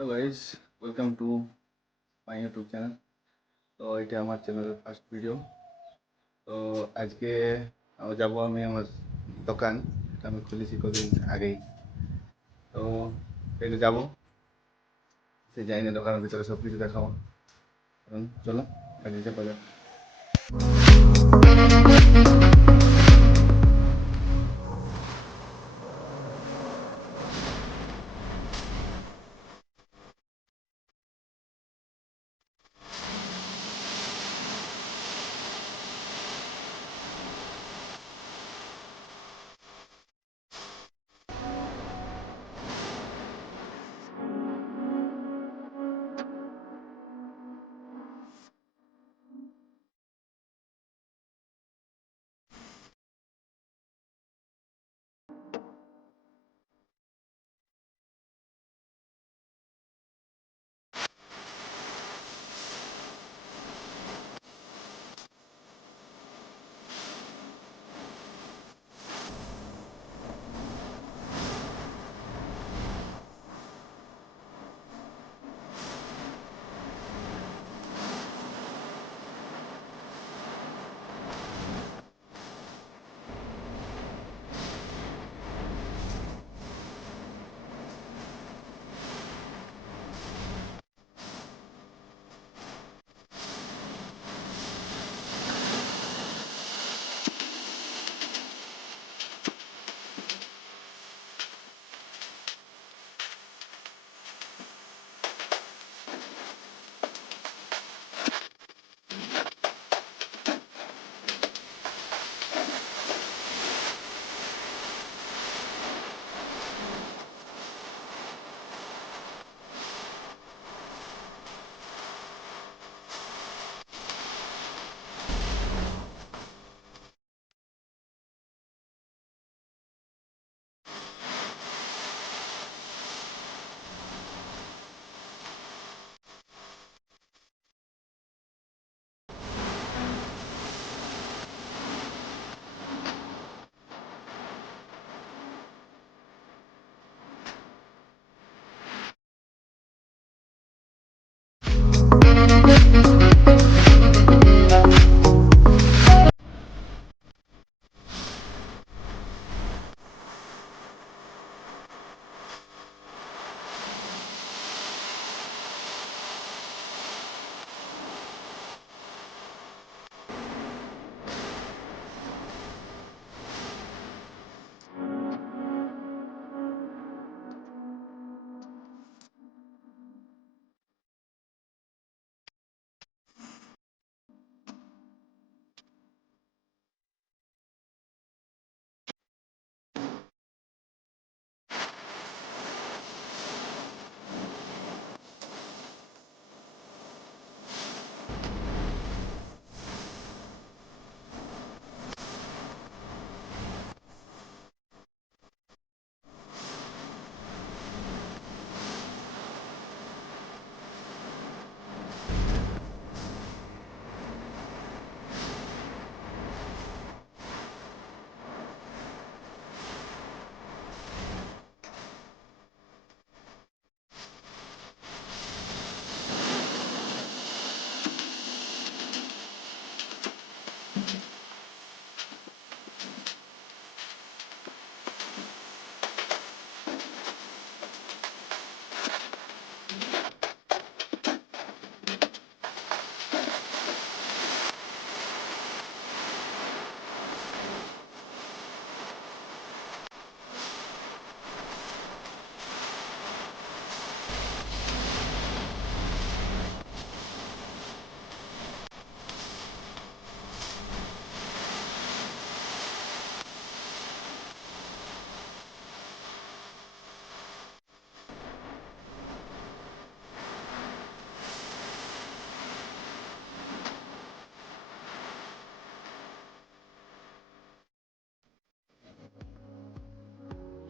Hello guys, welcome to my YouTube channel. তো এটা আমার চ্যানেলের ফার্স্ট ভিডিও। তো আজকে যাব আমি আমার দোকান, এটা আমি খুলেছি কদিন আগেই। তো এটা যাব, সে যাই না দোকানের ভিতরে সব কিছু দেখাবো। চলো আগে যাওয়া যাক।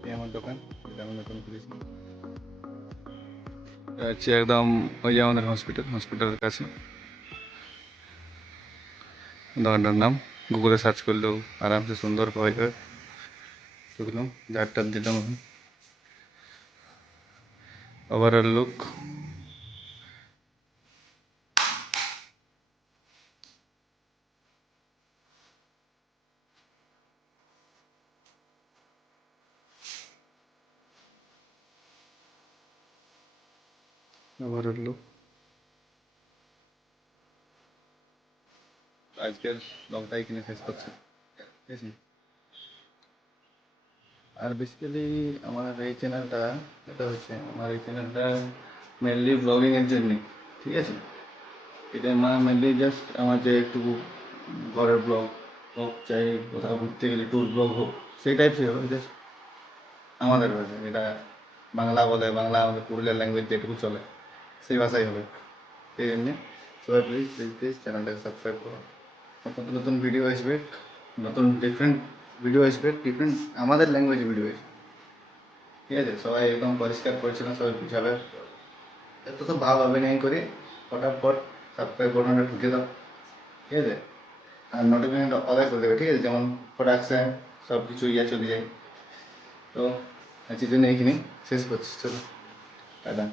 এই আমার দোকান, এটা আমি নতুন খুলেছি। এটা হচ্ছে একদম ওই যে আমাদের হসপিটালের কাছে। দোকানটার নাম গুগলে সার্চ করলেও আরামসে সুন্দর পাওয়া যাবে। ঢুকলাম, ঝাড়টার দিলাম আমি। Overall look. Overall look. আজকের ব্লগটা এখানে শেষ করছি, ঠিক আছে। আর বেসিক্যালি আমার এই চ্যানেলটা, এটা হচ্ছে আমার এই চ্যানেলটা মেনলি ব্লগিংয়ের জন্যে, ঠিক আছে। এটা আমার মেনলি জাস্ট আমার যে একটু ঘরের ব্লগ হোক, চাই কোথাও ঘুরতে গেলে ট্যুর ব্লগ হোক, সেই টাইপসই হবে, জাস্ট আমাদের ভাষা, এটা বাংলা বলে, বাংলা আমাদের পুরুলিয়ার ল্যাঙ্গুয়েজ যেটুকু চলে সেই ভাষাই হবে। সেই জন্যে সবাই প্লিজ প্লিজ প্লিজ চ্যানেলটাকে সাবস্ক্রাইব করো। নতুন নতুন ভিডিও আসবে, নতুন ডিফারেন্ট ভিডিও আসবে, ডিফারেন্ট আমাদের ল্যাঙ্গুয়েজে ভিডিও আসবে, ঠিক আছে। সবাই একদম পরিষ্কার পরিচ্ছন্ন সবাই বুঝাবে, এত তো ভাব হবে নাই করে ফটাফট সাবস্ক্রাইব বাটনটা ঢুকে দাও, ঠিক আছে। আর নোটিফিকেশনটা অল করে দেবে, ঠিক আছে, যেমন প্রোডাকশান সব কিছু চলে যায়। তো আজকের জন্য এইখানেই শেষ করছি, চলো টাটা।